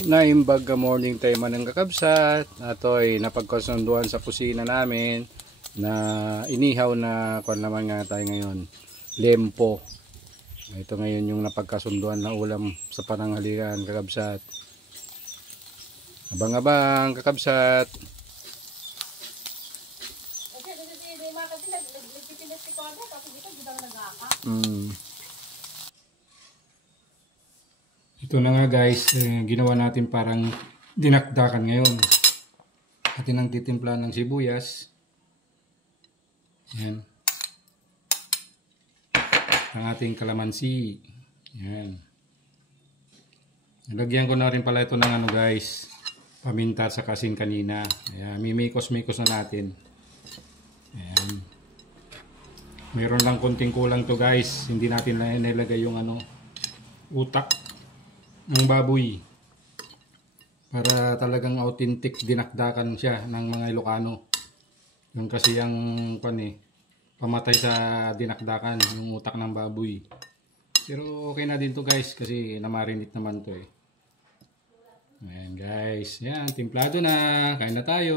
Naimbag ka morning time ng kakabsat. Ato'y napagkasunduan sa kusina namin na inihaw na kung naman nga tayo ngayon. Lempo. Ito ngayon yung napagkasunduan na ulam sa pananghalian kakabsat. Abang-abang kakabsat. Ito na nga guys, ginawa natin parang dinakdakan ngayon. Atin ang titimpla ng sibuyas. Yan. Ang ating kalamansi. Yan. Nalagyan ko na rin pala ito ng ano guys, paminta sa kasin kanina. Ayan, mimikos-mikos na natin. Ayan. Meron lang konting kulang to guys. Hindi natin nilagay yung ano, utak ng baboy. Para talagang authentic dinakdakan siya ng mga Ilocano. Yung kasi yung pamatay sa dinakdakan, yung utak ng baboy. Pero okay na din to guys kasi namarinate naman to eh. Ayan guys, yan, timplado na. Kain na tayo.